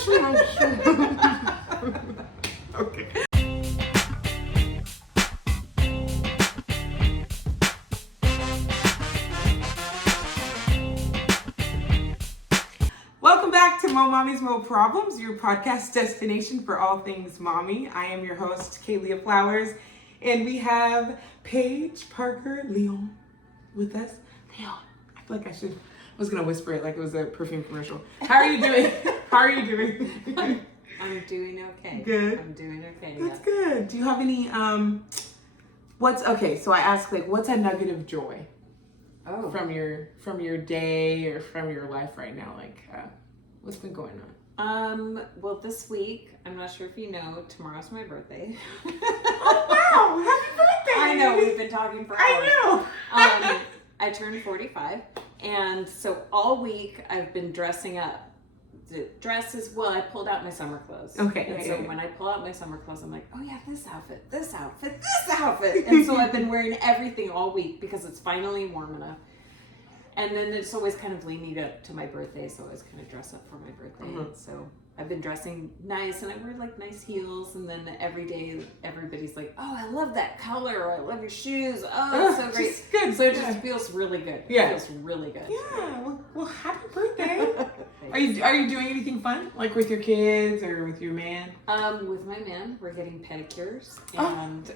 Okay. Welcome back to Mommies, Mo Problems, your podcast destination for all things mommy. I am your host, Kaylia Flowers, and we have Paige, Parker, Leon with us. Leon, I feel like I was going to whisper it like it was a perfume commercial. How are you doing? How are you doing? I'm doing okay. Good. I'm doing okay. That's good. Do you have any, so I asked, like, what's a nugget of joy? Oh. From your day or from your life right now, like what's been going on? Well, this week, I'm not sure if you know, tomorrow's my birthday. Oh wow! Happy birthday! I know, we've been talking for hours. I know. I turned 45, and so all week I've been dressing up. The dresses, well, I pulled out my summer clothes. Okay. And so when I pull out my summer clothes, I'm like, oh yeah, this outfit, this outfit, this outfit. And so I've been wearing everything all week because it's finally warm enough. And then it's always kind of leading up to my birthday, so I always kind of dress up for my birthday. Mm-hmm. So I've been dressing nice, and I wear like nice heels, and then every day everybody's like, oh, I love that color, or I love your shoes. Oh, it's so great. Good. So it just feels really good. Yeah. It feels really good. Yeah. Well, happy birthday. Are you doing anything fun, like with your kids or with your man? With my man, we're getting pedicures, and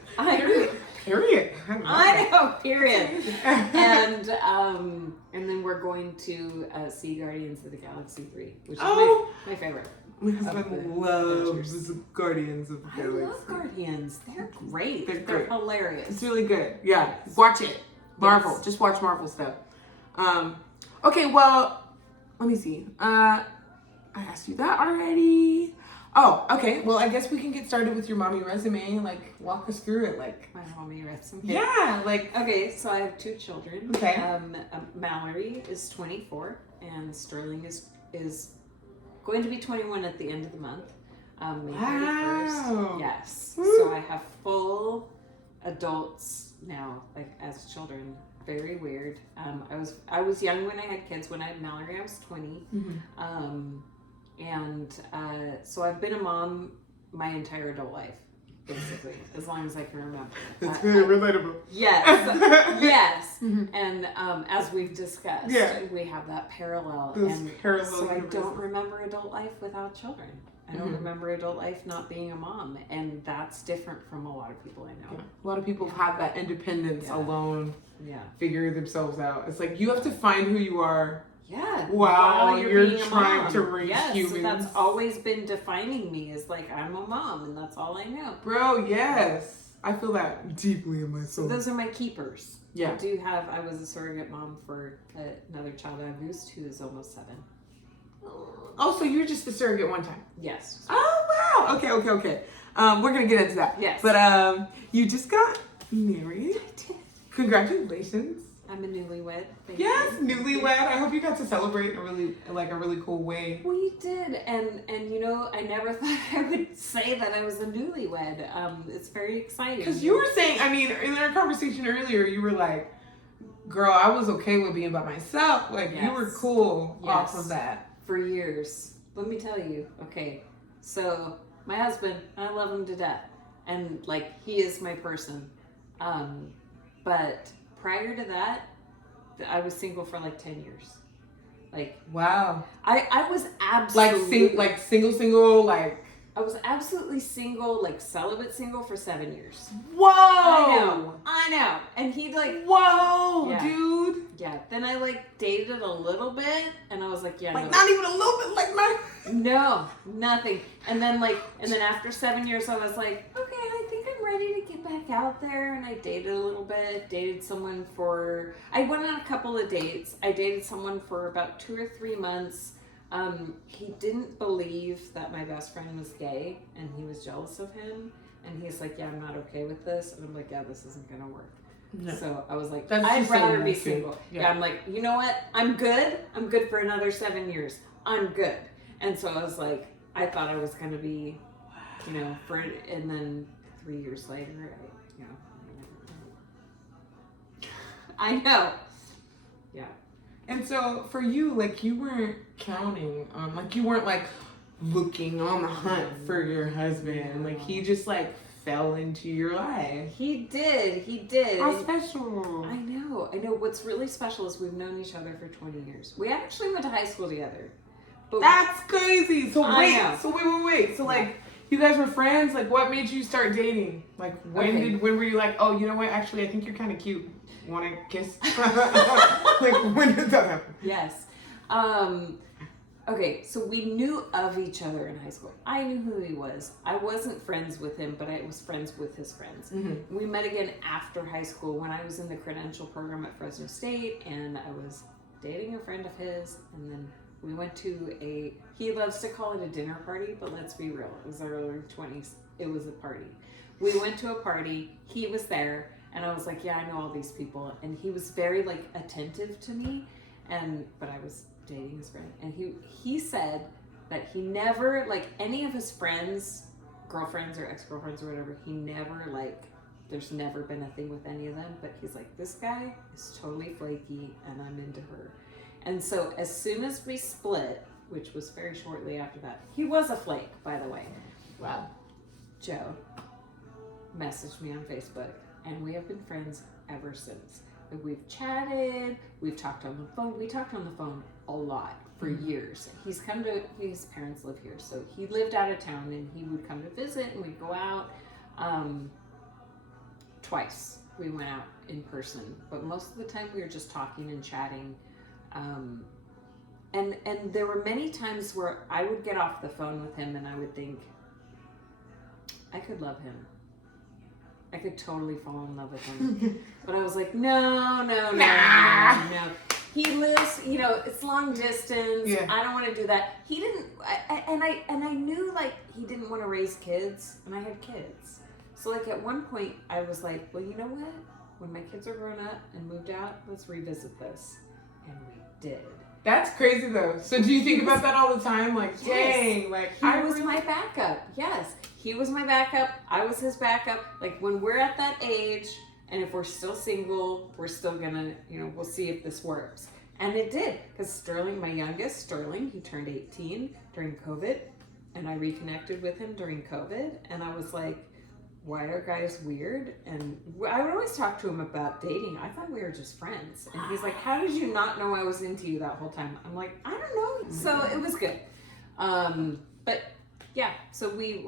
Period. I know, period. And then we're going to see Guardians of the Galaxy 3, which is my favorite. My husband loves Guardians of the Galaxy. I love Guardians. They're great. They're great. Hilarious. It's really good. Yeah. Watch it. Marvel. Yes. Just watch Marvel stuff. Okay, well, let me see. I asked you that already. Oh, okay. Well, I guess we can get started with your mommy resume. Like, walk us through it. Like, my mommy resume. Yeah, like. Okay, so I have 2 children. Okay. Mallory is 24, and Sterling is going to be 21 at the end of the month. May 31st. Yes. Woo. So I have full adults now, like as children. Very weird. I was young when I had kids. When I had Mallory, I was 20. Mm-hmm. So I've been a mom my entire adult life, basically, as long as I can remember. That's very relatable. Yes, yes. Mm-hmm. And as we've discussed, we have that parallel. So I don't remember adult life without children. I don't remember adult life not being a mom, and that's different from a lot of people I know. Yeah. A lot of people have that independence alone. Yeah. Figure themselves out. It's like you have to find who you are. Yeah. While you're being a trying mom. to raise humans. So that's always been defining me, is like I'm a mom, and that's all I know. Bro, yes. I feel that deeply in my soul. So those are my keepers. Yeah. I was a surrogate mom for another child I Auguste, who is almost 7. Oh, so you're just the surrogate one time? Yes. Oh, wow. Okay. We're going to get into that. Yes. But you just got married. I did. Congratulations. I'm a newlywed. Yes, newlywed. I hope you got to celebrate in a really cool way. We did, and I never thought I would say that I was a newlywed. It's very exciting. Because you were saying, in our conversation earlier, you were like, girl, I was okay with being by myself. Like, you were cool off of that. For years. Let me tell you. Okay, so my husband, I love him to death, and like he is my person. But prior to that, I was single for like 10 years. Like, wow. I was absolutely single. I was absolutely single, like celibate single for 7 years. Whoa! I know. And he'd like, whoa, dude. Yeah. Then I like dated a little bit, and I was like, not even a little bit, like my. No, nothing. And then after 7 years, I was like, okay, I think I'm ready to get back out there. And I dated a little bit. I went on a couple of dates. I dated someone for about 2 or 3 months. He didn't believe that my best friend was gay, and he was jealous of him. And he's like, yeah, I'm not okay with this. And I'm like, yeah, this isn't gonna work. No. So I was like, I'd rather be single. Yeah, I'm like, you know what? I'm good. I'm good for another 7 years. I'm good. And so I was like, I thought I was gonna be, and then 3 years later, I know. Yeah. And so for you, like, you weren't counting on, like, you weren't like, looking on the hunt for your husband. Like, he just, like, fell into your life. He did. How special. I know. What's really special is we've known each other for 20 years. We actually went to high school together. But that's crazy. So I wait. So, like, you guys were friends? Like, what made you start dating? Like, when were you like, oh, you know what? Actually, I think you're kind of cute. Want to kiss? Like, when did that happen? Yes. Okay, so we knew of each other in high school. I knew who he was. I wasn't friends with him, but I was friends with his friends. Mm-hmm. We met again after high school when I was in the credential program at Fresno State, and I was dating a friend of his, and then we went to he loves to call it a dinner party, but let's be real, it was our early 20s. It was a party. We went to a party, he was there, and I was like, yeah, I know all these people. And he was very, like, attentive to me, but I was dating his friend. And he said that he never, like, any of his friends, girlfriends or ex-girlfriends or whatever, he never, like, there's never been a thing with any of them. But he's like, this guy is totally flaky, and I'm into her. And so as soon as we split, which was very shortly after that, he was a flake, by the way. Wow. Joe messaged me on Facebook, and we have been friends ever since. Like, we've chatted, we've talked on the phone. We talked on the phone a lot for years. His parents live here, so he lived out of town, and he would come to visit, and we'd go out. Twice we went out in person, but most of the time we were just talking and chatting. And there were many times where I would get off the phone with him and I would think, I could love him. I could totally fall in love with him. But I was like, no. He lives, it's long distance. Yeah. I don't want to do that. He didn't, I knew, like, he didn't want to raise kids, and I had kids. So, like, at one point I was like, well, you know what? When my kids are grown up and moved out, let's revisit this. And we did. That's crazy, though. So do you think about that all the time? Like, dang, like, he was my backup. Yes, he was my backup. I was his backup. Like, when we're at that age, and if we're still single, we're still gonna, we'll see if this works. And it did, because Sterling, my youngest, Sterling, he turned 18 during COVID, and I reconnected with him during COVID, and I was like, why are guys weird? And I would always talk to him about dating. I thought we were just friends. And he's like, how did you not know I was into you that whole time? I'm like, I don't know. So it was good. But yeah, so we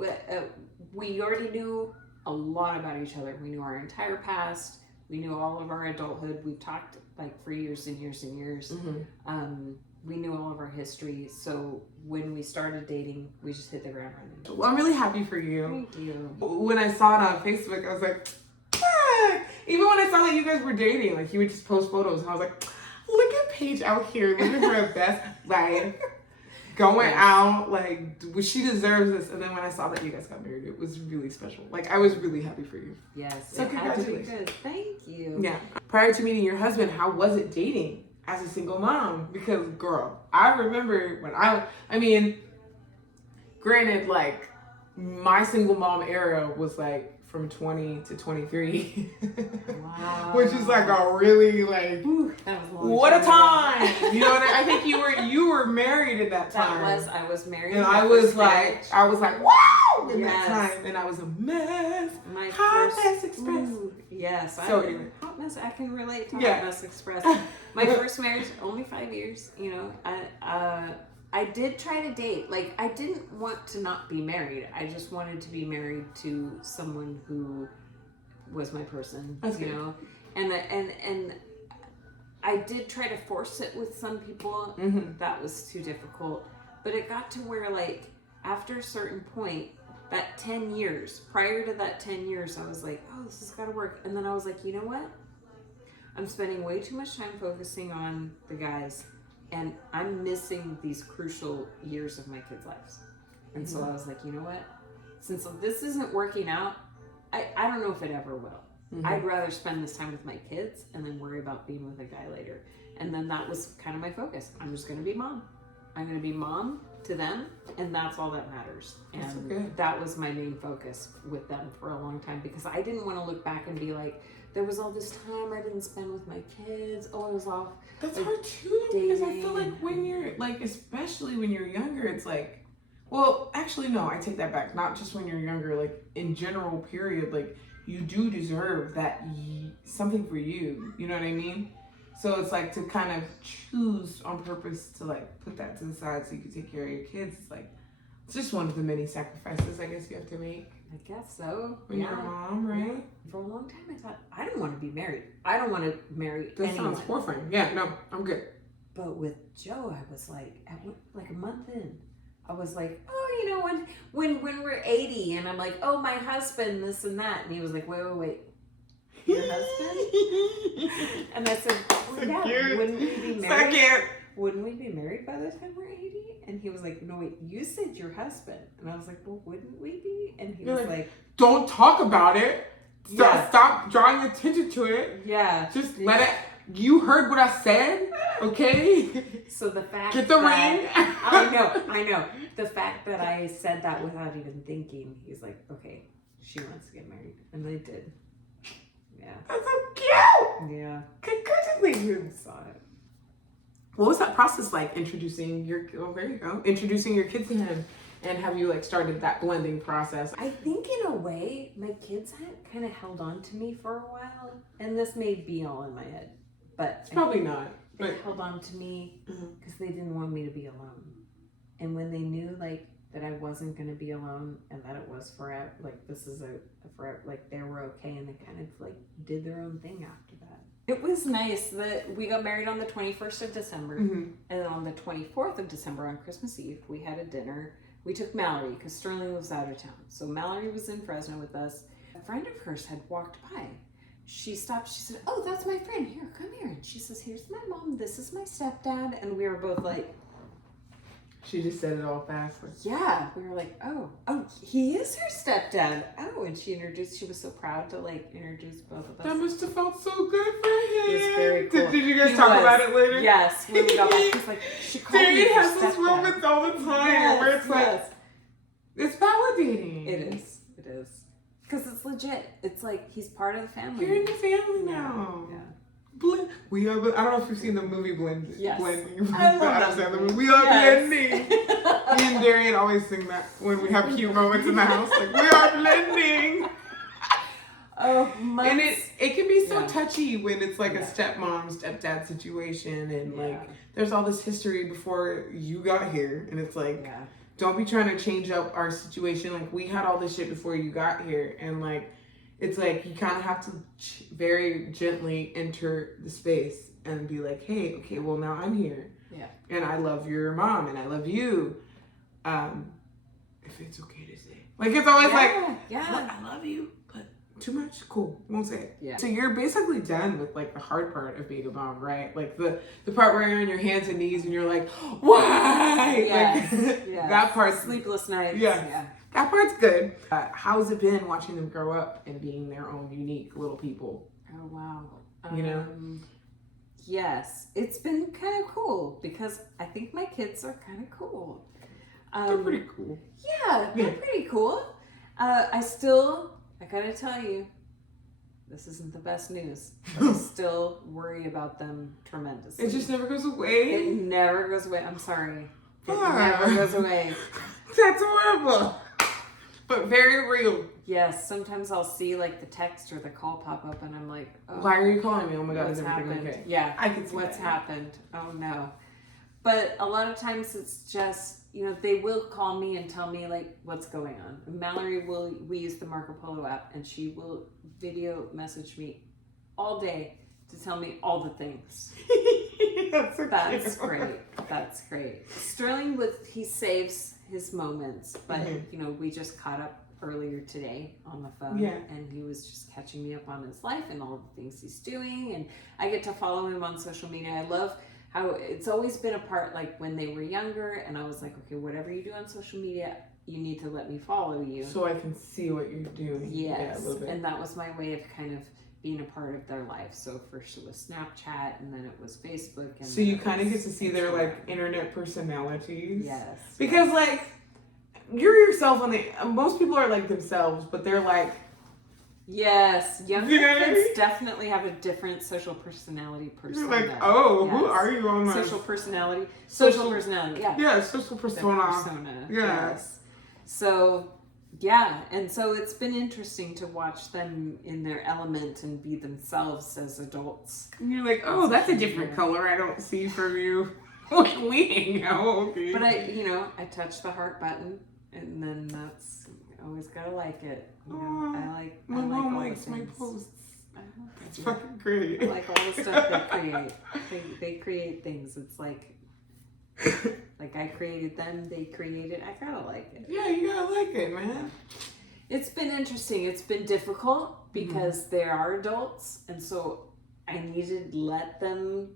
already knew a lot about each other. We knew our entire past. We knew all of our adulthood. We've talked like for years and years and years. Mm-hmm. We knew all of our history. So when we started dating, we just hit the ground running. Well, I'm really happy for you. Thank you. When I saw it on Facebook, I was like, ah! Even when I saw that you guys were dating, like, you would just post photos, and I was like, look at Paige out here living her best life, going out, like, she deserves this. And then when I saw that you guys got married, it was really special. Like, I was really happy for you. Yes. So congratulations. Good. Thank you. Yeah. Prior to meeting your husband, how was it dating as a single mom? Because, girl, I remember when granted, like, my single mom era was like from 20 to 23. Wow. Which is like a really, like, that was a long what a time. You know what I think you were married at that time. I was married. And I was like, wow in that time. And I was a mess. My Hot first Mess Express. Yes. Anyway. Hot Mess, I can relate to Hot Mess Express. My first marriage, only 5 years, I did try to date. Like, I didn't want to not be married. I just wanted to be married to someone who was my person. That's you good. know? And I did try to force it with some people. Mm-hmm. That was too difficult. But it got to where, like, after a certain point, that 10 years, prior to that 10 years, I was like, oh, this has got to work. And then I was like, you know what? I'm spending way too much time focusing on the guys, and I'm missing these crucial years of my kids' lives. And so I was like, you know what? Since this isn't working out, I don't know if it ever will. Mm-hmm. I'd rather spend this time with my kids and then worry about being with a guy later. And then that was kind of my focus. I'm just going to be mom. I'm going to be mom to them, and that's all that matters. And that was my main focus with them for a long time, because I didn't want to look back and be like, there was all this time I didn't spend with my kids. Oh, I was off. That's hard too, because I feel like when you're, like, especially when you're younger, it's like, Well, actually, no, I take that back. Not just when you're younger, like in general, period. Like you do deserve that something for you. You know what I mean? So it's like to kind of choose on purpose to like put that to the side so you can take care of your kids. It's like it's just one of the many sacrifices I guess you have to make. I guess so. When you're a mom, right? Yeah. For a long time, I thought I don't want to be married. I don't want to marry That anyone. sounds horrifying. Yeah, no, I'm good. But with Joe, I was like, like a month in, I was like, oh, you know, when we're 80, and I'm like, oh, my husband, this and that, and he was like, wait, your husband? And I said, oh, yeah, cute. wouldn't we be married? So cute. Wouldn't we be married by the time we're 80? And he was like, no, wait, you said your husband, and I was like, well, wouldn't we be? And he was like, don't talk about it. Stop drawing attention to it. Yeah, just let it. You heard what I said, okay? So the fact get the ring. I know. The fact that I said that without even thinking, he's like, okay, she wants to get married, and they did. Yeah. That's so cute. Yeah. Congratulations. Saw it. What was that process like? Introducing your kids to him, and have you like started that blending process? I think in a way, my kids had kind of held on to me for a while, and this may be all in my head. But it's probably not. They held on to me because they didn't want me to be alone. And when they knew like that I wasn't going to be alone and that it was forever, like this is a forever, like they were okay, and they kind of like did their own thing after that. It was nice that we got married on the 21st of December, and then on the 24th of December on Christmas Eve, we had a dinner. We took Mallory because Sterling was out of town. So Mallory was in Fresno with us. A friend of hers had walked by. She stopped, she said, oh, that's my friend, here, come here. And she says, here's my mom, this is my stepdad. And we were both like... She just said it all fast. Yeah, we were like, oh, he is her stepdad. Oh, and she was so proud to like introduce both of us. That must have felt so good for him. It was very cool. Did you guys talk about it later? Yes, when we got back, he's like, she called me her has stepdad. those moments all the time where it's like, it's validating. It is. Because it's legit. It's like he's part of the family. You're in the family now. Yeah. We are. I don't know if you've seen the movie Blending. Yes. Blending. I love that movie. We are blending. Me and Darian always sing that when we have cute moments in the house. Like, we are blending. Oh, and it can be so touchy when it's like a stepmom, stepdad situation, and like there's all this history before you got here, and it's like. Yeah. Don't be trying to change up our situation. Like, we had all this shit before you got here. And, like, it's like you kind of have to very gently enter the space and be like, hey, okay, well, now I'm here. Yeah. And I love your mom and I love you. If it's okay to say. Like, it's always I love you, but too much? Cool. Won't say it. Yeah. So you're basically done with, like, the hard part of being a mom, right? Like, the part where you're on your hands and knees and you're like, why? Yes. Like, that part. Sleepless nights. Yeah. That part's good. How's it been watching them grow up and being their own unique little people? Oh, wow. You know? Yes. It's been kind of cool because I think my kids are kind of cool. They're pretty cool. Yeah, they're pretty cool. I gotta tell you, this isn't the best news, but I still worry about them tremendously. It just never goes away? It never goes away. I'm sorry. It never goes away. That's horrible. But very real. Yes, sometimes I'll see like the text or the call pop up and I'm like, oh, why are you calling me? Oh my God, what's happened? Okay? Yeah, I can see what's that. happened? Oh no. But a lot of times it's just, they will call me and tell me like what's going on. Mallory we use the Marco Polo app and she will video message me all day to tell me all the things. That's great. That's great. Sterling he saves his moments, but we just caught up earlier today on the phone and he was just catching me up on his life and all the things he's doing, and I get to follow him on social media. I love how it's always been a part, like when they were younger and I was like, okay, whatever you do on social media, you need to let me follow you so I can see what you're doing. Yes. Yeah, a little bit. And that was my way of kind of being a part of their life. So first it was Snapchat and then it was Facebook, and so you kind of get to see their like internet personalities. Yes. Because like you're yourself on most people are like themselves, but they're like Yes, younger Yeah. kids definitely have a different social personality You're persona. like, oh, Yes. who are you almost? Social personality. Social- Social personality, yeah. Yeah, social persona. Persona, Yeah. yes. So, yeah, and so it's been interesting to watch them in their element and be themselves as adults. And you're like, oh, that's a different color I don't see from you when we hang out. Okay. But I touch the heart button, and then that's always gotta like it. You know, I like my all mom the likes my things. posts. I hope It's they do. fucking great. I like all the stuff they create. They create things. It's like I created them, they created. I gotta like it. Yeah, you gotta like it, man. It's been interesting. It's been difficult because they are adults, and so I needed to let them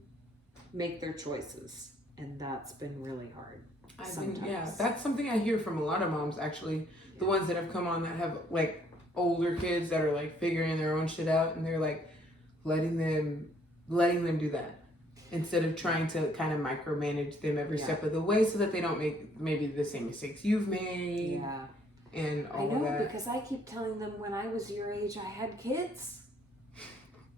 make their choices, and that's been really hard. Sometimes. That's something I hear from a lot of moms, actually. The ones that have come on that have like older kids that are like figuring their own shit out, and they're like letting them do that instead of trying to kind of micromanage them every step of the way, so that they don't make maybe the same mistakes you've made. Yeah. And all I know, of that. because I keep telling them when I was your age, I had kids.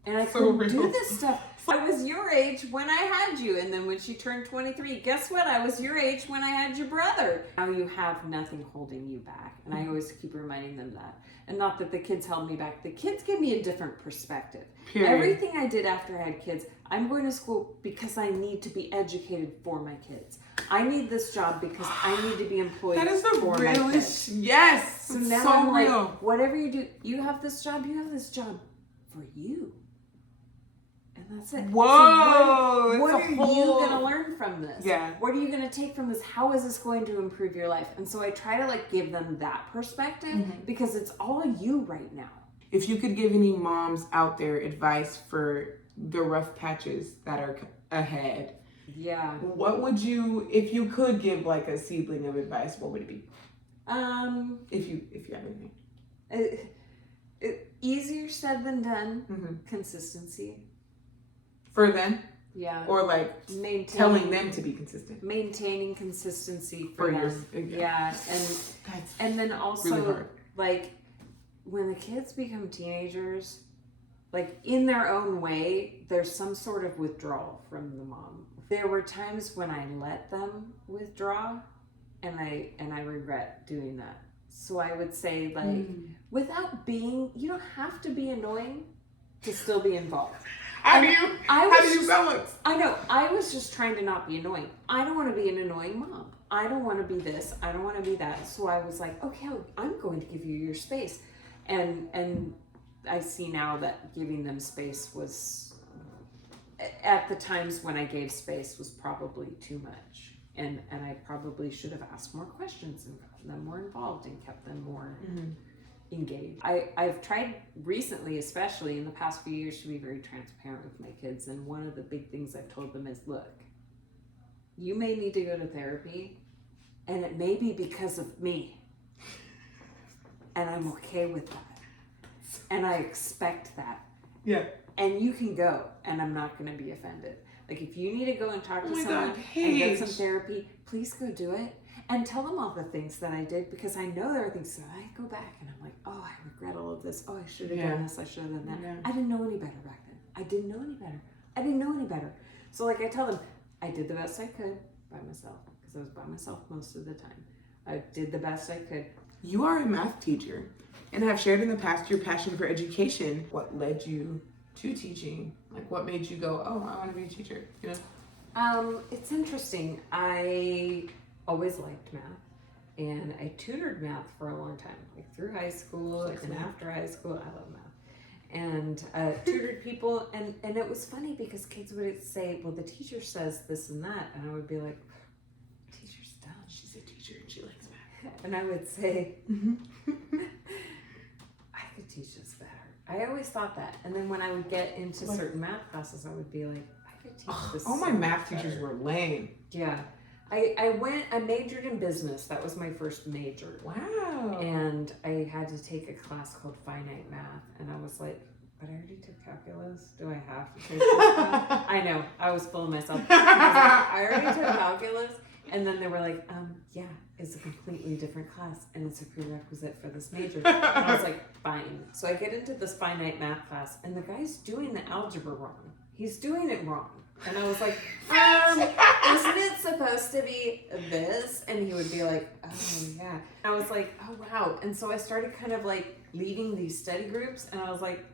And I So couldn't real. do this stuff. I was your age when I had you. And then when she turned 23, guess what? I was your age when I had your brother. Now you have nothing holding you back. And I always keep reminding them that. And not that the kids held me back. The kids give me a different perspective. Period. Everything I did after I had kids, I'm going to school because I need to be educated for my kids. I need this job because I need to be employed That is the for my kids. realest. Yes. So now so I'm real. like, whatever you do, you have this job for you. And that's it. Whoa. So what it's a are whole... you going to learn from this? Yeah. What are you going to take from this? How is this going to improve your life? And so I try to give them that perspective because it's all you right now. If you could give any moms out there advice for the rough patches that are ahead, Yeah. what would you, if you could give like a seedling of advice, what would it be? If you have anything. Easier said than done. Consistency. For them? Yeah. Or like telling them to be consistent. Maintaining consistency For them. yours. Yeah. And then also really hard. When the kids become teenagers, in their own way, there's some sort of withdrawal from the mom. There were times when I let them withdraw, and I regret doing that. So I would say without being, you don't have to be annoying to still be involved. How do you balance? I know. I was just trying to not be annoying. I don't want to be an annoying mom. I don't want to be this. I don't want to be that. So I was like, okay, I'm going to give you your space. And I see now that giving them space was, at the times when I gave space, was probably too much. And I probably should have asked more questions and gotten them more involved and kept them more engaged. I've tried recently, especially in the past few years, to be very transparent with my kids. And one of the big things I've told them is, look, you may need to go to therapy, and it may be because of me. And I'm okay with that. And I expect that. Yeah. And you can go, and I'm not going to be offended. If you need to go and talk to someone and Paige. get some therapy, please go do it. And tell them all the things that I did, because I know there are things that I go back and I'm like, oh, I regret all of this. Oh, I should have done this. I should have done that. Yeah. I didn't know any better back then. I didn't know any better. So I tell them, I did the best I could by myself, because I was by myself most of the time. I did the best I could. You are a math teacher and have shared in the past your passion for education. What led you to teaching? What made you go, oh, I want to be a teacher? It's interesting. I always liked math, and I tutored math for a long time, through high school and after high school. I love math. And tutored people, and it was funny because kids would say, well, the teacher says this and that, and I would be like, teacher's dumb. She's a teacher and she likes math. And I would say, I could teach this better. I always thought that. And then when I would get into certain math classes, I would be like, I could teach this. All my math teachers were lame. Yeah. I majored in business. That was my first major. Wow. And I had to take a class called finite math. And I was like, but I already took calculus. Do I have to take this class? I know. I was full of myself. I already took calculus. And then they were like, yeah, it's a completely different class and it's a prerequisite for this major. And I was like, fine. So I get into this finite math class and the guy's doing the algebra wrong. He's doing it wrong. And I was like, isn't it supposed to be this? And he would be like, oh yeah. And I was like, oh wow. And so I started kind of like leading these study groups and I was like,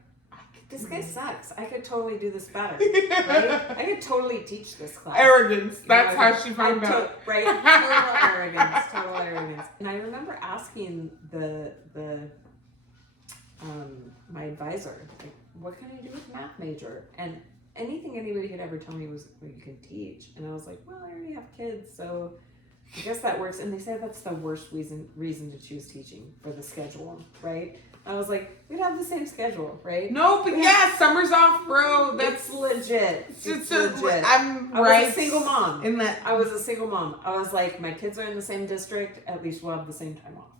this guy sucks. I could totally do this better. Right? I could totally teach this class. Arrogance. That's how she found out. Right? Total arrogance. Total arrogance. And I remember asking my advisor, like, what can I do with math major? And anything anybody had ever told me was, well, you can teach. And I was like, well, I already have kids, so I guess that works. And they said that's the worst reason to choose teaching, for the schedule, right? I was like, we'd have the same schedule, right? No, but yeah, summer's off, bro. That's legit. It's legit. I was a single mom. In that, I was a single mom. I was like, my kids are in the same district. At least we'll have the same time off.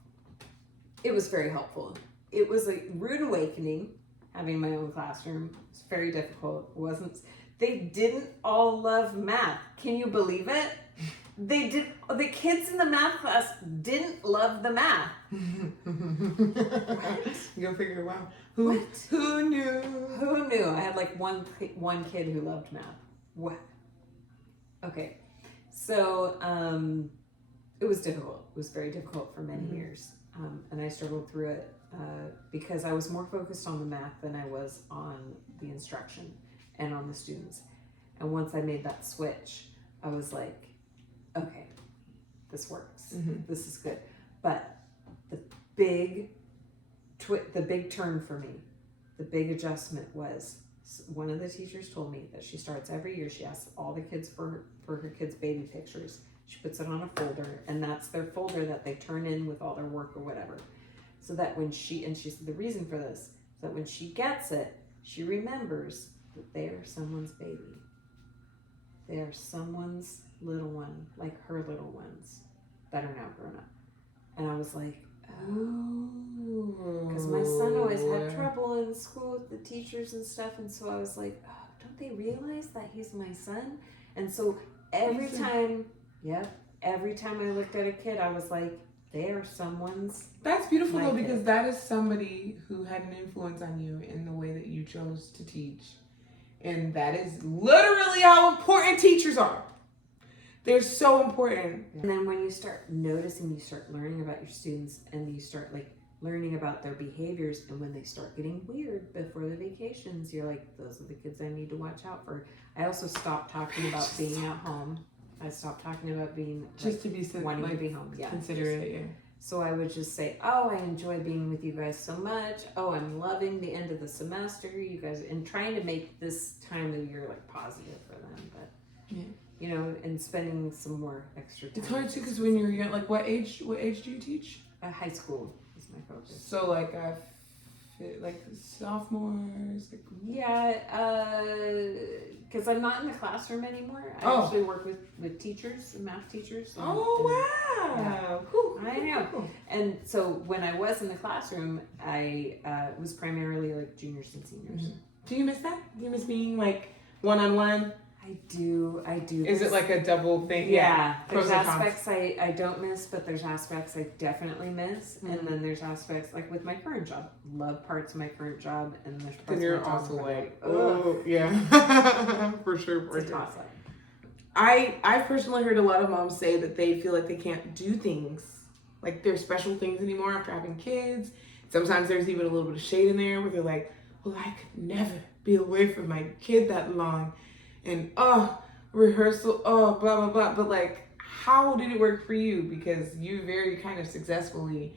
It was very helpful. It was a rude awakening having my own classroom. It's very difficult. It wasn't. They didn't all love math. Can you believe it? They did. The kids in the math class didn't love the math. What? You'll figure it out. Who knew? Who knew? I had like one kid who loved math. What? Okay, so it was difficult. It was very difficult for many years, and I struggled through it because I was more focused on the math than I was on the instruction and on the students. And once I made that switch, I was like, okay, this works. This is good. But the big turn for me, the big adjustment was, one of the teachers told me that she starts every year. She asks all the kids for her kids' baby pictures. She puts it on a folder, and that's their folder that they turn in with all their work or whatever. So that when she said the reason for this is that when she gets it, she remembers that they are someone's baby. They are someone's little one, like her little ones that are now grown up. And I was like, oh, because my son always had trouble in school with the teachers and stuff. And so I was like, oh, don't they realize that he's my son? And so every time I looked at a kid, I was like, they are someone's. That's beautiful though, because that is somebody who had an influence on you in the way that you chose to teach. And that is literally how important teachers are. They're so important. And then when you start noticing, you start learning about your students, and you start like learning about their behaviors. And when they start getting weird before the vacations, you're like, those are the kids I need to watch out for. I also stopped talking about being at home. I stopped talking about being just to be wanting to be home. Yeah, considerate. Yeah. So I would just say, oh, I enjoy being with you guys so much. Oh, I'm loving the end of the semester. You guys, and trying to make this time of year like positive for them. But you know, and spending some more extra time. It's hard too, because when you're young, like what age do you teach? High school is my focus. So like sophomores. Like... Yeah, because I'm not in the classroom anymore. I actually work with teachers, math teachers. And, wow! Yeah. Cool. I know. Cool. And so when I was in the classroom, I was primarily like juniors and seniors. Do you miss that? Do you miss being like one-on-one? I do. Is it like a double thing? Yeah. There's aspects I don't miss, but there's aspects I definitely miss. And then there's aspects like with my current job. Love parts of my current job, and there's parts then you're of my job also like, oh yeah. For sure. It's a toss-up. I've personally heard a lot of moms say that they feel like they can't do things, like their special things anymore after having kids. Sometimes there's even a little bit of shade in there where they're like, well, I could never be away from my kid that long. And rehearsal, blah, blah, blah. But like, how did it work for you? Because you very kind of successfully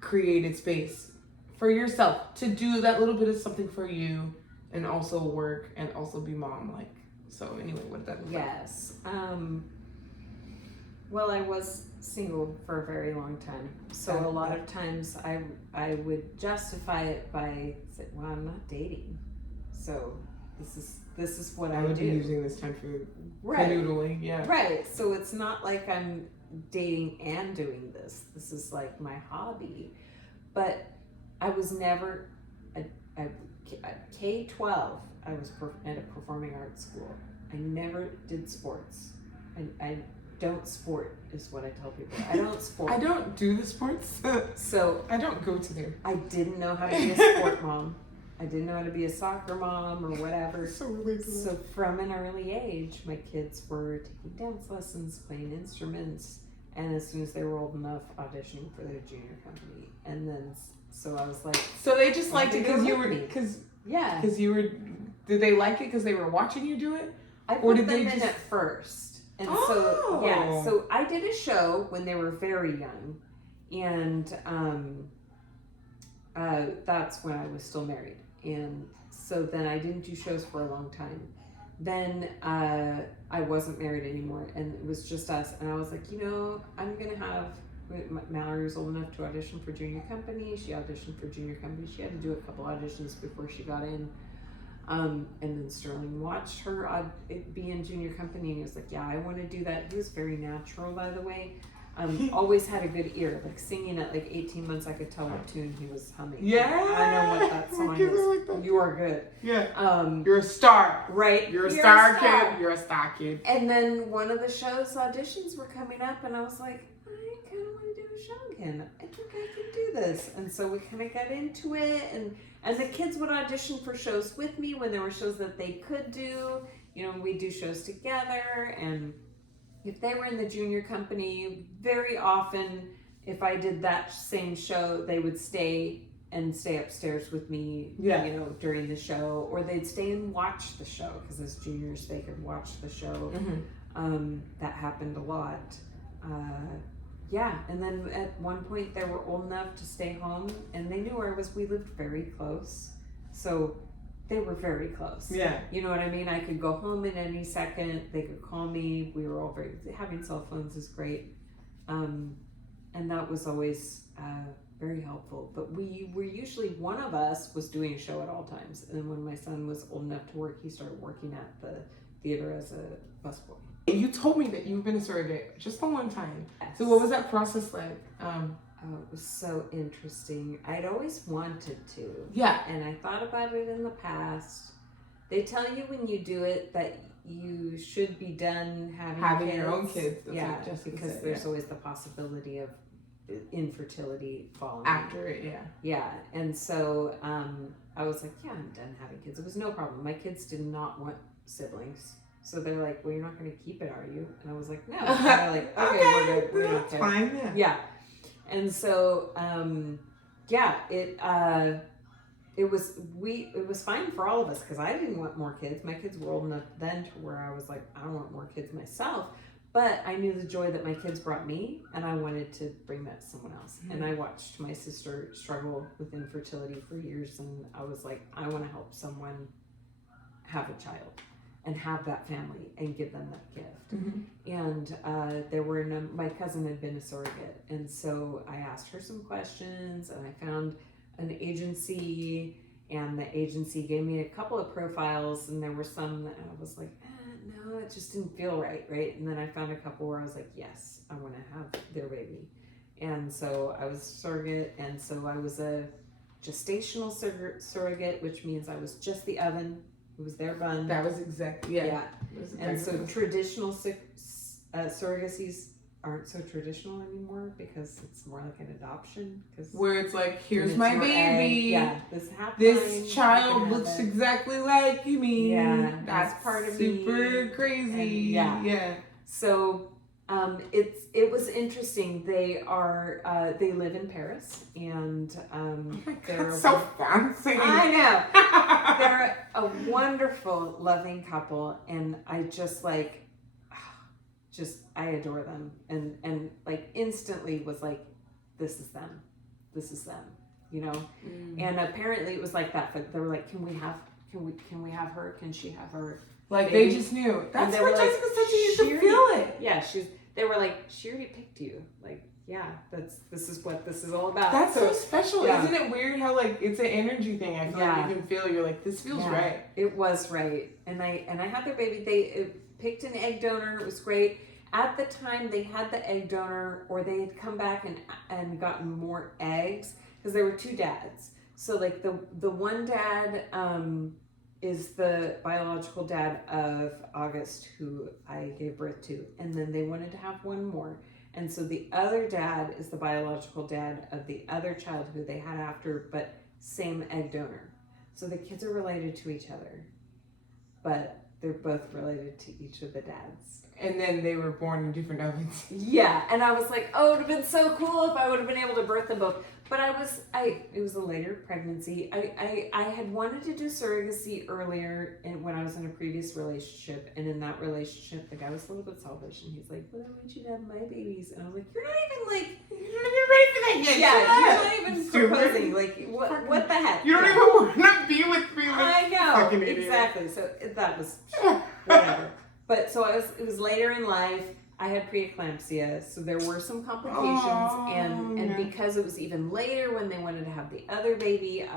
created space for yourself to do that little bit of something for you and also work and also be mom. Like, so anyway, what did that look like? Yes. Well, I was single for a very long time. So a lot of times I would justify it by saying, well, I'm not dating. So this is what I would do. Be using this time for canoodling, yeah. Right. So it's not like I'm dating and doing this. This is like my hobby. But I was never K-12. I was at a performing arts school. I never did sports. I don't sport is what I tell people. I don't sport. I don't do the sports, So I don't go to them. I didn't know how to be a sport mom. I didn't know how to be a soccer mom or whatever. So relatable. So from an early age, my kids were taking dance lessons, playing instruments, and as soon as they were old enough, auditioning for their junior company. And then, so I was like, So they just liked it because you were, yeah. because you were. Did they like it because they were watching you do it? I Or put did them they in just- at first. And Oh. so, yeah, so I did a show when they were very young, and that's when I was still married. And so then I didn't do shows for a long time. Then I wasn't married anymore, and it was just us. And I was like, I'm going to have, Mallory was old enough to audition for junior company. She auditioned for junior company. She had to do a couple auditions before she got in. And then Sterling watched her be in junior company, and he was like, yeah, I want to do that. He was very natural, by the way. Always had a good ear. Like singing at like 18 months, I could tell what tune he was humming. Yeah. I know what that song is. Like that. You are good. Yeah. You're a star. Right. You're a star kid. You're a star kid. And then one of the show's auditions were coming up, and I was like, I kind of want to do a show again. I think I can do this. And so we kind of got into it, and the kids would audition for shows with me when there were shows that they could do. We'd do shows together, and if they were in the junior company, very often, if I did that same show, they would stay upstairs with me, during the show, or they'd stay and watch the show, because as juniors, they could watch the show. Mm-hmm. That happened a lot. And then at one point, they were old enough to stay home, and they knew where I was. We lived very close, so they were very close. Yeah. You know what I mean? I could go home in any second. They could call me. We were all having cell phones is great. And that was always very helpful. But we were usually, one of us was doing a show at all times. And then when my son was old enough to work, he started working at the theater as a busboy. You told me that you've been a surrogate just the one time. Yes. So what was that process like? Oh, it was so interesting. I'd always wanted to. Yeah. And I thought about it in the past. They tell you when you do it that you should be done having kids. Your own kids. That's Yeah, what Jessica because said, there's always the possibility of infertility following. after it, yeah. Yeah, and so I was like, yeah, I'm done having kids. It was no problem. My kids did not want siblings. So they're like, well, you're not going to keep it, are you? And I was like, no. And they're like, okay, we're good. We're That's okay. fine, yeah. Yeah. And so, it was fine for all of us, because I didn't want more kids. My kids were old enough then to where I was like, I don't want more kids myself. But I knew the joy that my kids brought me, and I wanted to bring that to someone else. Mm-hmm. And I watched my sister struggle with infertility for years, and I was like, I want to help someone have a child and have that family and give them that gift. Mm-hmm. And my cousin had been a surrogate, and so I asked her some questions, and I found an agency, and the agency gave me a couple of profiles, and there were some that I was like, no, it just didn't feel right? And then I found a couple where I was like, yes, I want to have their baby. And so I was a surrogate, and so I was a gestational surrogate, which means I was just the oven. It was their bun. That was exactly, yeah. And so traditional surrogacies aren't so traditional anymore, because it's more like an adoption. Where it's like, here's my baby. Egg. Yeah, this child looks exactly like me. Yeah, that's part of super me. crazy. And yeah. So it was interesting. They live in Paris, and they're so fancy. I know. They're a wonderful, loving couple, and I I adore them, and like instantly was like, this is them, And apparently it was like that. But they were like, can we have her? Can she have her? Like baby? they just knew. That's they what were like, Jessica said. You should feel it. Yeah, they were like, she already picked you. Like, yeah, this is what this is all about. That's so special. Yeah. Isn't it weird how like it's an energy thing? I feel like you can feel. You're like, this feels right. It was right, and I had their baby. They picked an egg donor. It was great. At the time, they had the egg donor, or they had come back and gotten more eggs, because there were two dads. So like the one dad is the biological dad of August, who I gave birth to. And then they wanted to have one more. And so the other dad is the biological dad of the other child who they had after, but same egg donor. So the kids are related to each other, but they're both related to each of the dads. And then they were born in different ovens. Yeah, and I was like, oh, it would have been so cool if I would have been able to birth them both. But it was a later pregnancy. I had wanted to do surrogacy earlier when I was in a previous relationship. And in that relationship, the guy was a little bit selfish. And he's like, well, I want you to have my babies. And I was like, you're not even ready for that yet. yeah, you're not even proposing. Like, what the heck? You don't even want to be with me. I know, exactly. So that was whatever. But so it was later in life. I had preeclampsia, so there were some complications, and because it was even later when they wanted to have the other baby,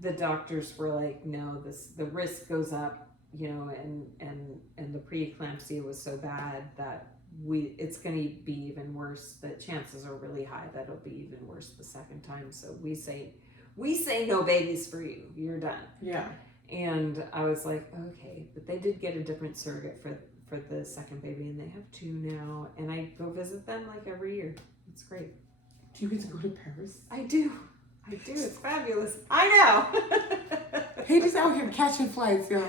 the doctors were like, no, the risk goes up, and the preeclampsia was so bad that it's going to be even worse. The chances are really high that it'll be even worse the second time. So we say no babies for you. You're done. Yeah. And I was like, okay, but they did get a different surrogate for the second baby, and they have 2 now, and I go visit them like every year. It's great. Do you get to go to Paris? I do. It's fabulous. I know. Paige is out here catching flights, y'all.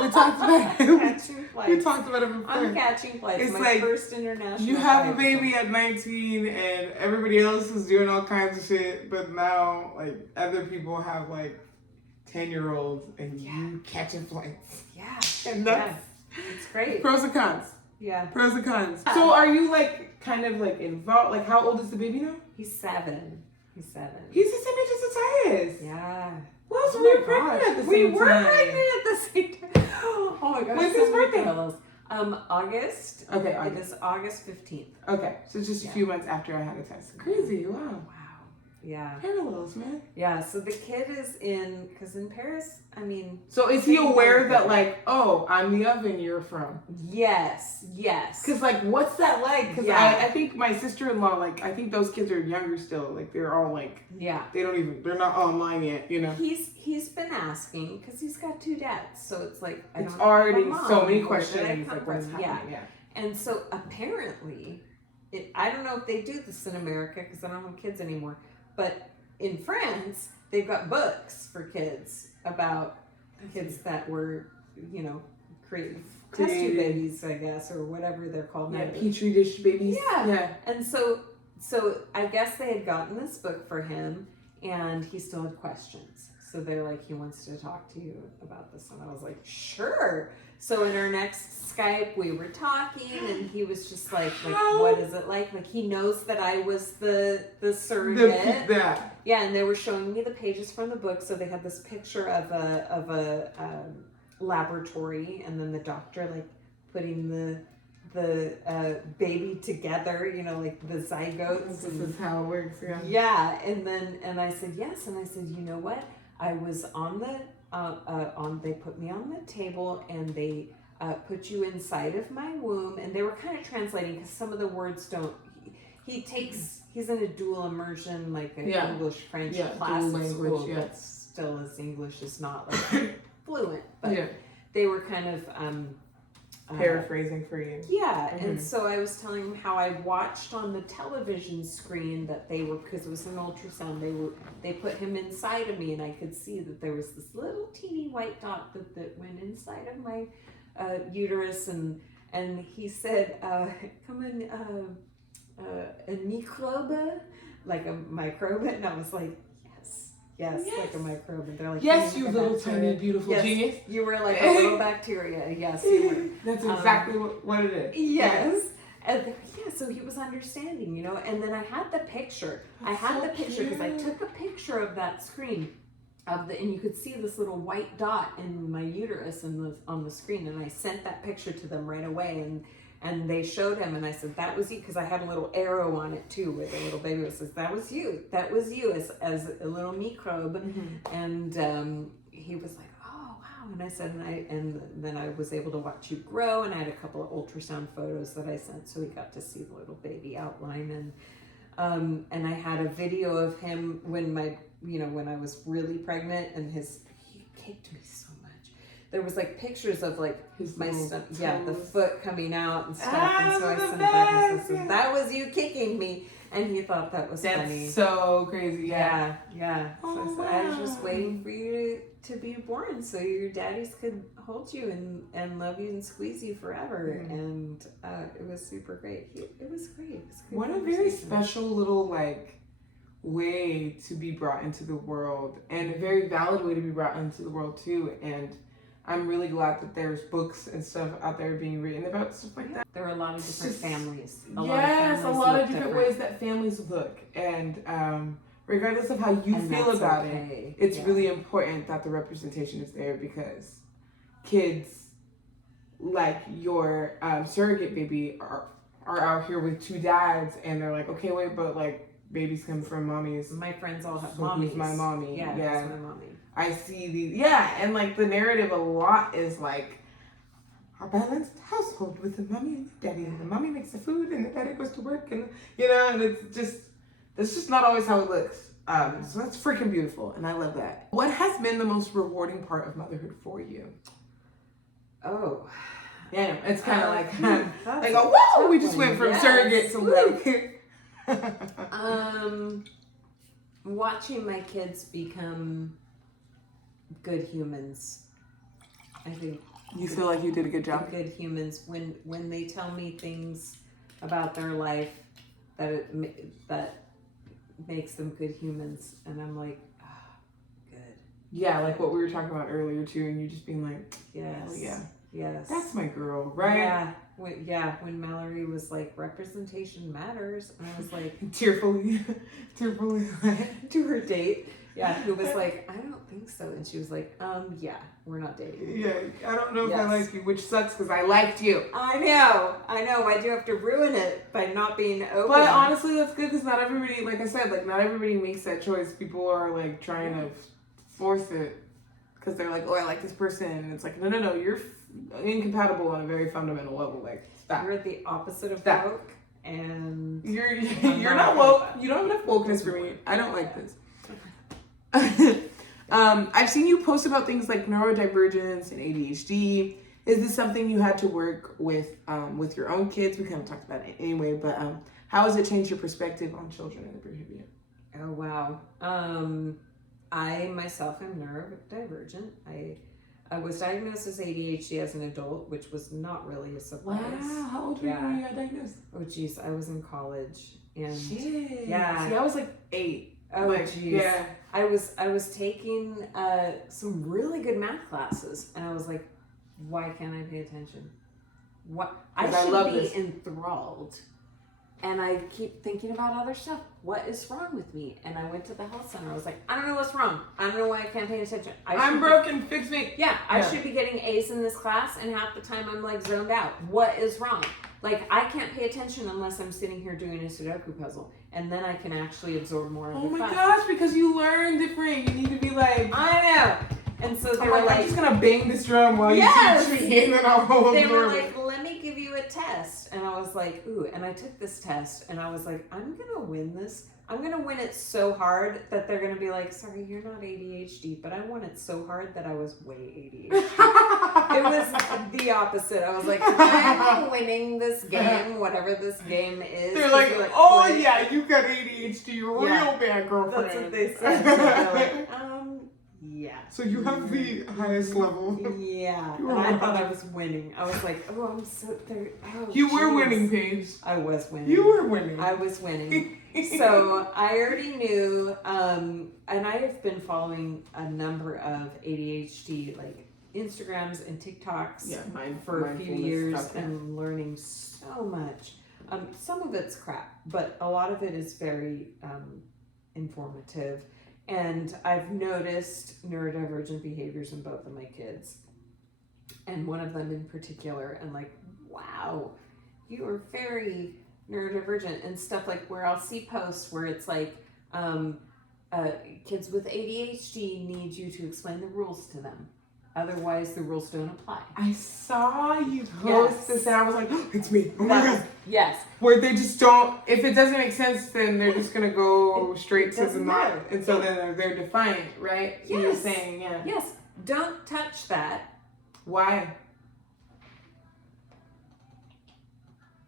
We talked about it. Catching flights. We talked about it before. I'm catching flights. It's my like, first international you have a flight. baby at 19 and everybody else is doing all kinds of shit, but now like other people have like 10-year-olds and you catching flights. Yeah. And that's it's great. Pros and cons. Yeah. Pros and cons. So are you like kind of like involved? Like how old is the baby now? He's 7. He's the same age as Matthias. Yeah. Well, so we were pregnant at the same time. We were pregnant at the same time. Oh my gosh. When's his birthday? August. Okay, It August. is August 15th. Okay, so just a few months after I had a test. Crazy, wow. Wow. Yeah. Parallels, man. Yeah, so the kid is because in Paris, I mean. So is he aware that like, oh, I'm the oven you're from? Yes. Because like, what's that like? Because I think my sister-in-law, like, I think those kids are younger still. Like, they're all like, they're not online yet, He's been asking because he's got 2 dads, so it's like it's already so many questions. Like, what's happening? Yeah. And so apparently, I don't know if they do this in America because I don't have kids anymore, but in France they've got books for kids about kids that were, creative test tube babies, I guess, or whatever they're called now. Petri dish babies. Yeah. And so I guess they had gotten this book for him, and he still had questions. So they're like, he wants to talk to you about this. And I was like, sure. So in our next Skype, we were talking, and he was just like what is it like? Like, he knows that I was the surrogate. Yeah, and they were showing me the pages from the book. So they had this picture of a laboratory, and then the doctor like putting the baby together, like the zygotes. This is how it works, yeah. Yeah, and I said yes, and I said, you know what? I was on the they put me on the table, and they put you inside of my womb, and they were kind of translating because some of the words don't. He's in a dual immersion, like an English French class dual at school, language, but still his English is not like fluent, but they were kind of paraphrasing for you. Yeah, and so I was telling him how I watched on the television screen that they were, because it was an ultrasound, they put him inside of me, and I could see that there was this little teeny white dot that went inside of my uterus, and he said, come in, a microbe, like a microbe, and I was like, Yes, like a microbe. And they're like, yes, you little tiny beautiful genius. You were like a little bacteria. Yes, you were. That's exactly what it is. Yes. And so he was understanding, and then I had the picture. Because I took a picture of that screen and you could see this little white dot in my uterus on the screen, and I sent that picture to them right away, and they showed him, and I said, that was you, because I had a little arrow on it too with a little baby. It says, that was you as a little microbe. And he was like, oh wow. And I said, and then I was able to watch you grow, and I had a couple of ultrasound photos that I sent, so he got to see the little baby outline, and I had a video of him when I was really pregnant, and he kicked me so much. there was like pictures of like His my little stomach, the toes. foot coming out and stuff. Ah, And so I those are sent the it back and best, said, yeah. that was you kicking me. And he thought that was That's funny. so crazy. Yeah. Oh, So I said, I was just wow. waiting for you to be born so your daddies could hold you and love you and squeeze you forever. Mm. And it was super great. It was great. It was a great What a very conversation. special little like way to be brought into the world, and a very valid way to be brought into the world too. And I'm really glad that there's books and stuff out there being written about stuff like that. There are a lot of different families. A lot of different ways that families look, and regardless of how you And feel that's about okay. it, it's really important that the representation is there, because kids like your surrogate baby are out here with two dads, and they're like, okay, wait, but like babies come from mommies. My friends all have So mommies. who's my mommy? Yeah, Yeah. that's my mommy. I see these, and like the narrative a lot is like a balanced household with the mommy and the daddy, and the mommy makes the food and the daddy goes to work, and and that's just not always how it looks. So that's freaking beautiful, and I love that. What has been the most rewarding part of motherhood for you? Oh. Yeah, it's kind of like That's like, whoa, we just went from Yes. surrogate to like. Watching my kids become good humans. I think You feel like you did a good job. good humans when they tell me things about their life that makes them good humans, and I'm like, good. Yeah, like what we were talking about earlier too, and you just being like, Yes. hell yeah, Yes. that's my girl, right? Yeah. When Mallory was like, representation matters, and I was like, Tearfully, to her date, who was like, I don't think so, and she was like, yeah, we're not dating. Yeah, I don't know if I Yes. like you, which sucks because I liked you. I know. I do have to ruin it by not being open. But honestly, that's good because not everybody, like I said, like not everybody makes that choice. People are like trying to force it because they're like, oh, I like this person, and it's like, no, you're incompatible on a very fundamental level. Like, stop. You're the opposite of Stop. woke, and You're not woke. You don't have enough wokeness for me. I don't like this. I've seen you post about things like neurodivergence and ADHD. Is this something you had to work with your own kids? We kind of talked about it anyway, but how has it changed your perspective on children and their behavior? oh wow. I myself am neurodivergent. I was diagnosed as ADHD as an adult, which was not really a surprise. Wow, how old were you when you got diagnosed? Oh geez, I was in college, and Shit. Yeah. See, I was like 8. oh Like, geez, yeah. I was taking some really good math classes, and I was like, why can't I pay attention? What I 'Cause I should love be this. enthralled, and I keep thinking about other stuff. What is wrong with me? And I went to the health center. I was like, I don't know what's wrong. I don't know why I can't pay attention. I'm broken. Fix me. I should be getting A's in this class, and half the time I'm like zoned out. What is wrong? Like, I can't pay attention unless I'm sitting here doing a Sudoku puzzle, and then I can actually absorb more of Oh the my class. gosh, because you learn different. You need to be like, I know. And so they I'm were like, like, I'm just gonna bang this drum while Yes! you teach me, and then I'll absorb they were it. like, let me give you a test. And I was like, ooh. And I took this test, and I was like, I'm going to win this. I'm going to win it so hard that they're going to be like, sorry, you're not ADHD. But I won it so hard that I was way ADHD. It was the opposite. I was like, I'm winning this game, whatever this game is. They're like, oh yeah, you got ADHD, real Yeah. bad girlfriend. That's what they said. So they're like, yeah. So you have the highest level. Yeah. You And were I thought I winning. was winning. I was like, oh, I'm so there. Oh, You were jeez. winning, Paige. I was winning. You were winning. I was winning. So I already knew, and I have been following a number of ADHD like Instagrams and TikToks for a few mindfulness years stuff, yeah. and learning so much. Some of it's crap, but a lot of it is very informative. And I've noticed neurodivergent behaviors in both of my kids. And one of them in particular, and like, wow, you are very neurodivergent, and stuff like where I'll see posts where it's like, kids with ADHD need you to explain the rules to them. Otherwise, the rules don't apply. I saw you post this, and I was like, oh, it's me. Oh my god. Yes. Where they just don't, if it doesn't make sense, then they're just going to go straight to the doesn't knot. matter. And so then they're defiant, right? So you're Yes. saying, yeah. Yes. Don't touch that. Why?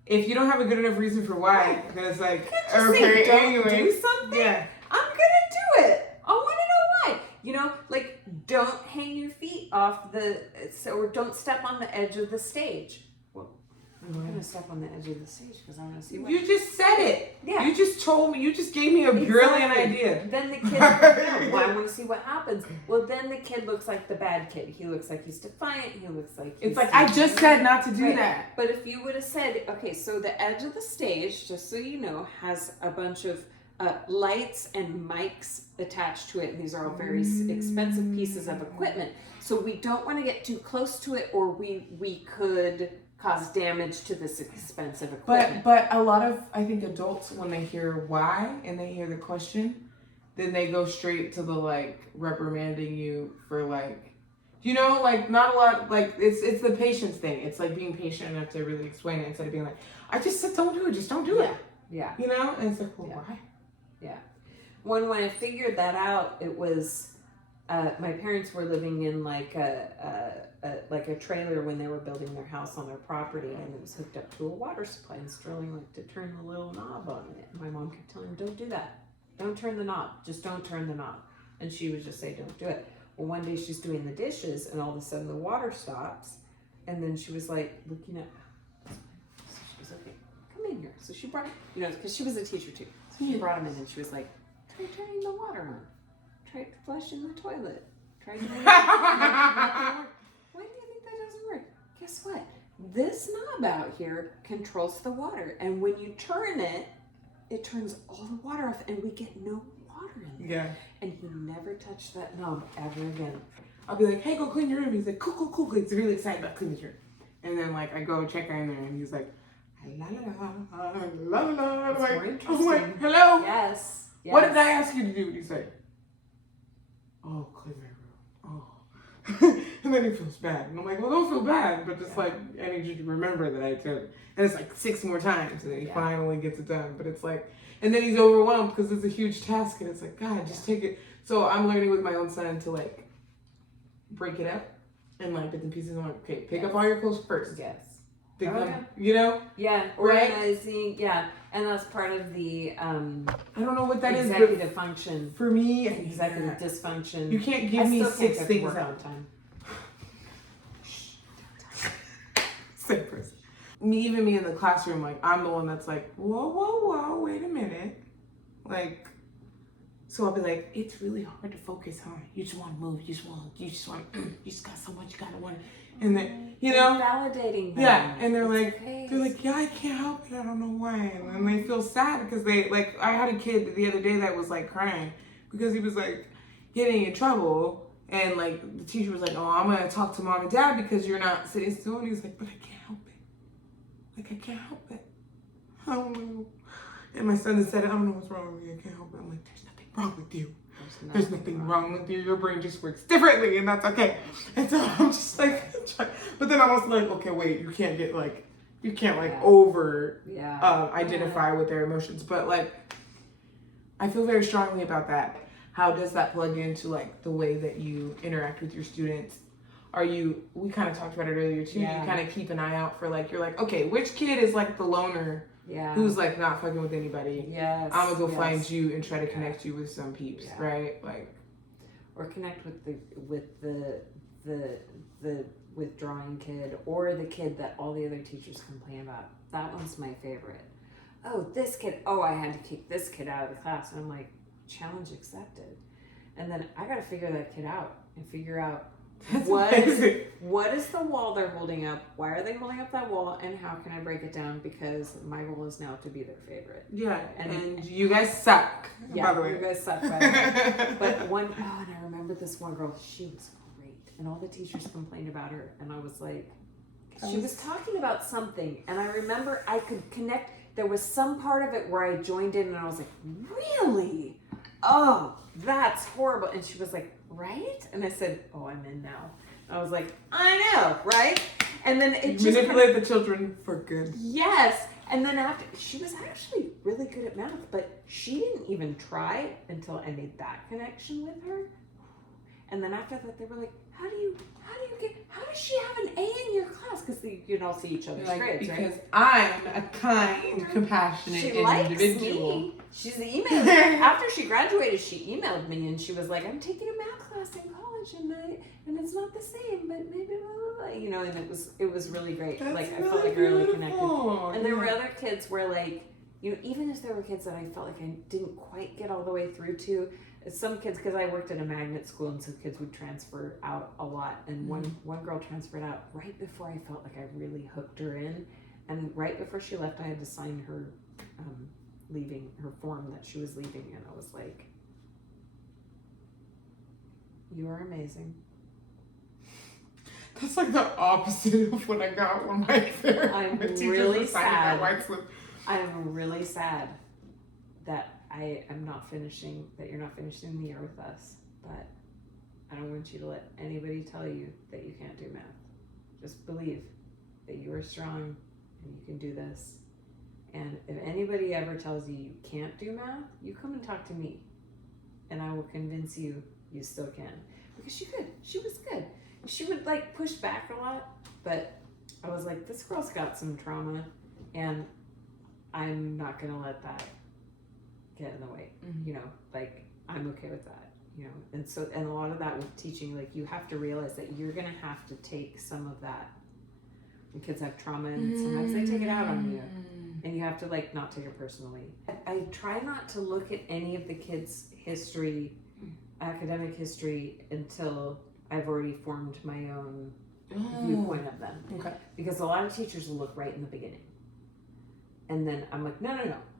If you don't have a good enough reason for why, then it's like, okay, don't do something. Yeah. I'm gonna do it. I want to know why. You know, like don't hang your feet off or don't step on the edge of the stage. Well, I'm gonna step on the edge of the stage because I want to see what. You just said it. Yeah. You just told me. You just gave me a brilliant idea. Then the kid. Well, I want to see what happens. Well, then the kid looks like the bad kid. He looks like he's defiant. He looks like it's like I just said not to do that. But if you would have said, okay, so the edge of the stage, just so you know, has a bunch of lights and mics attached to it, and these are all very expensive pieces of equipment. So we don't want to get too close to it, or we could cause damage to this expensive equipment. But a lot of, I think, adults, when they hear why and they hear the question, then they go straight to the like reprimanding you for like, you know, like not a lot, like it's the patience thing. It's like being patient enough to really explain it instead of being like, I just said don't do it, just don't do it. Yeah. You know, and it's like, well, why? Yeah. When I figured that out, it was my parents were living in like a trailer when they were building their house on their property, and it was hooked up to a water supply. And Sterling liked to turn the little knob on it. And my mom kept telling him, "Don't do that. Don't turn the knob. Just don't turn the knob." And she would just say, "Don't do it." Well, one day she's doing the dishes, and all of a sudden the water stops, and then she was like looking at. So she was okay. Come in here. So she brought, because she was a teacher too. So she brought him in, and she was like, "Try turning the water on. Try flushing the toilet. Try doing that." Why do you think that doesn't work? Guess what? This knob out here controls the water, and when you turn it, it turns all the water off, and we get no water in there. Yeah. And he never touched that knob ever again. I'll be like, hey, go clean your room. He's like, cool. He's really excited about cleaning his room. And then like I go check in there, and he's like, la la la la la la. I'm like, hello. Yes. What did I ask you to do? And he's like, oh, clean my room. Oh. And then he feels bad. And I'm like, well, don't feel bad, but just like, I need you to remember that I told you. And it's like 6 more times, and then he finally gets it done. But it's like, and then he's overwhelmed because it's a huge task, and it's like, God, just take it. So I'm learning with my own son to like break it up and like bits and pieces. I'm like, okay, pick up all your clothes first. Yes. Pick them, you know? Yeah, organizing, yeah. And that's part of the I don't know what that is. Executive function. For me, executive dysfunction. You can't give me 6 things all the time. Same person. Even me in the classroom, like I'm the one that's like, whoa, wait a minute. Like, so I'll be like, it's really hard to focus, huh? You just want to move, you just got so much you gotta want. And then, validating them. Yeah, and they're like, yeah, I can't help it, I don't know why. And then they feel sad because they, like, I had a kid the other day that was like crying because he was like getting in trouble, and like the teacher was like, oh, I'm gonna talk to mom and dad because you're not sitting still. And he was like, but I can't help it. Like, I can't help it. I don't know. And my son said, I don't know what's wrong with me, I can't help it. I'm like, there's nothing wrong with you. There's nothing wrong with you. Your brain just works differently, and that's okay. And so I'm just like, but then I was like, okay, wait, you can't over identify with their emotions. But like, I feel very strongly about that. How does that plug into like the way that you interact with your students? We kind of talked about it earlier too. You kind of keep an eye out for like, you're like, okay, which kid is like the loner? Yeah. Who's like not fucking with anybody? Yes. I'm gonna go find you and try to connect you with some peeps, right? Like, or connect with the withdrawing kid, or the kid that all the other teachers complain about. That one's my favorite. Oh, this kid. Oh, I had to kick this kid out of the class, and I'm like, challenge accepted. And then I gotta figure that kid out and figure out. What is the wall they're holding up? Why are they holding up that wall? And how can I break it down? Because my goal is now to be their favorite. Yeah, and you guys suck. Yeah, by the way. You guys suck. By the way. But and I remember this one girl. She was great, and all the teachers complained about her. And I was like, she was talking about something, and I remember I could connect. There was some part of it where I joined in, and I was like, really? Oh, that's horrible. And she was like, right? And I said, oh, I'm in now. I was like, I know, right? And then it just manipulate the children for good. Yes. And then after, she was actually really good at math, but she didn't even try until I made that connection with her. And then after that, they were like, how does she have an A in your class? Because you don't see each other's grades, because right? I'm a kind, compassionate She likes individual. me. She's emailed after she graduated. She emailed me and she was like, "I'm taking a math class in college and it's not the same, but maybe blah, blah, blah." You know, and it was really great. That's like I really felt like I really beautiful. connected. And there were other kids where like, you know, even if there were kids that I felt like I didn't quite get all the way through to. Some kids, because I worked at a magnet school, and so kids would transfer out a lot. And one girl transferred out right before I felt like I really hooked her in, and right before she left, I had to sign her leaving, her form that she was leaving, and I was like, "You are amazing." That's like the opposite of what I got when my I'm really sad. I'm really sad that I'm not finishing, that you're not finishing the year with us, but I don't want you to let anybody tell you that you can't do math. Just believe that you are strong and you can do this. And if anybody ever tells you you can't do math, you come and talk to me and I will convince you you still can. Because she could. She was good. She would like push back a lot, but I was like, this girl's got some trauma and I'm not gonna let that get in the way. You know, like I'm okay with that, you know. And so, and a lot of that with teaching, like you have to realize that you're gonna have to take some of that when kids have trauma, and sometimes they take it out on you, and you have to like not take it personally. I try not to look at any of the kids' history, academic history, until I've already formed my own viewpoint of them. Okay. Because a lot of teachers will look right in the beginning, and then I'm like, no,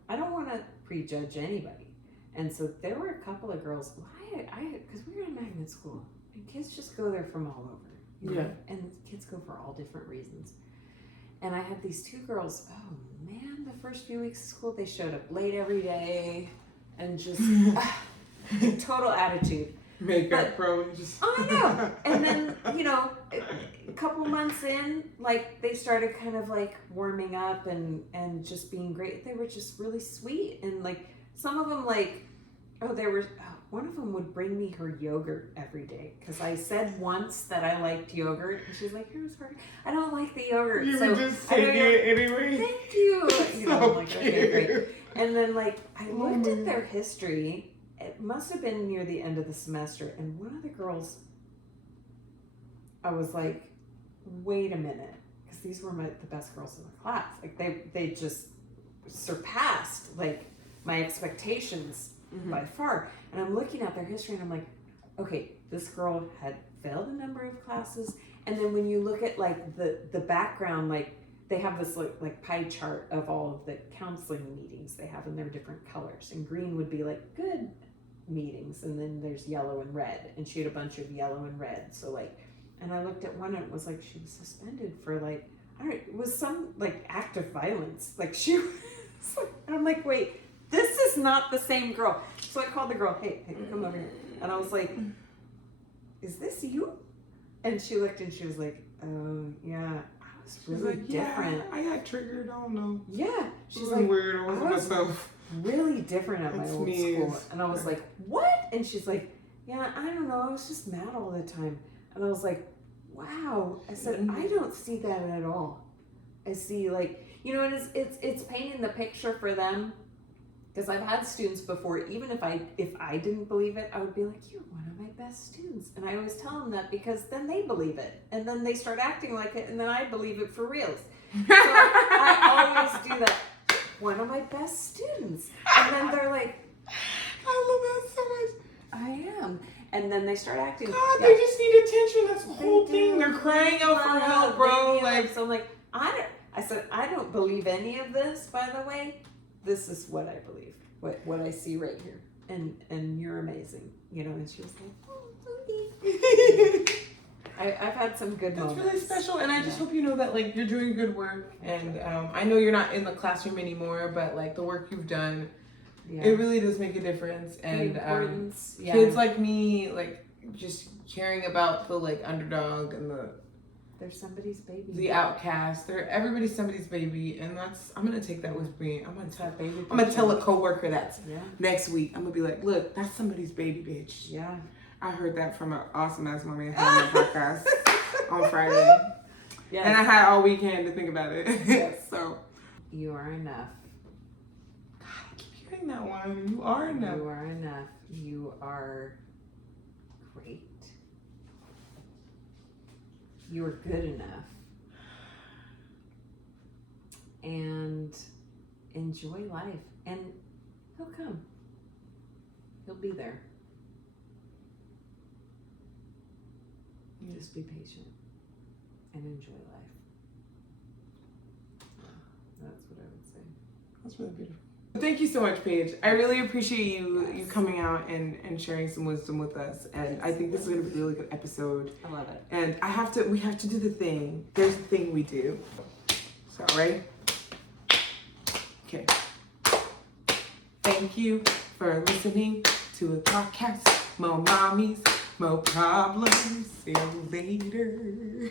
I don't want to prejudge anybody. And so there were a couple of girls, because we were in a magnet school, and kids just go there from all over. You know? And kids go for all different reasons. And I had these two girls, oh man, the first few weeks of school, they showed up late every day, and just total attitude. Makeup probably just. I know. And then, you know, a couple months in, like they started kind of like warming up and just being great. They were just really sweet. And like some of them, like, one of them would bring me her yogurt every day because I said once that I liked yogurt, and she's like, "Here's her. I don't like the yogurt." You so would just take it anyway. Thank you. You know, So I'm like, okay, great. cute. And then like I looked at their history. It must have been near the end of the semester, and one of the girls, I was like, wait a minute, because these were the best girls in the class. Like they just surpassed like my expectations by far. And I'm looking at their history and I'm like, okay, this girl had failed a number of classes. And then when you look at like the background, like they have this like pie chart of all of the counseling meetings they have, and they're different colors. And green would be like good meetings, and then there's yellow and red, and she had a bunch of yellow and red. So like, and I looked at one and it was like she was suspended for like, I don't know, it was some like act of violence. Like she was like, and I'm like, wait, this is not the same girl. So I called the girl, hey, come over here. And I was like, is this you? And she looked and she was like, yeah, I was really like, different. Yeah, I got triggered, I don't know. Yeah. She's She's like, weird, I wasn't was myself. really different at my It's old me. school. And I was like, what? And she's like, yeah, I don't know, I was just mad all the time. And I was like, wow. I said, I don't see that at all. I see like, you know, and it's painting the picture for them. Because I've had students before, even if I didn't believe it, I would be like, you're one of my best students. And I always tell them that because then they believe it. And then they start acting like it, and then I believe it for reals. So I always do that. One of my best students. And then they're like, I love that so much. I am. And then they start acting. God, they just need attention. That's the whole thing. They're crying out for help, bro. Like, so I'm like, I said, I don't believe any of this, by the way. This is what I believe, what I see right here. And you're amazing. You know, and she was like, oh, okay. I've had some good moments. That's really special, and I just hope you know that like you're doing good work. And I know you're not in the classroom anymore, but like the work you've done, it really does make a difference. And kids like me, like just caring about the like underdog and they're somebody's baby. The outcast. Everybody's somebody's baby, and I'm gonna take that with me. I'm gonna tell a coworker that's next week. I'm gonna be like, look, that's somebody's baby, bitch. Yeah. I heard that from an awesome ass mommy I had on my podcast on Friday. Yes. And I had all weekend to think about it. Yes. So. You are enough. God, I keep hearing that one. You are enough. You are enough. You are great. You are good enough. And enjoy life. And he'll come. He'll be there. Just be patient and enjoy life. That's what I would say. That's really beautiful. Thank you so much, Paige. I really appreciate you coming out and sharing some wisdom with us. And I think this is going to be a really good episode. I love it. And we have to do the thing. There's a thing we do. So, ready? Okay. Thank you for listening to a podcast. More mommies, more problems. See you later.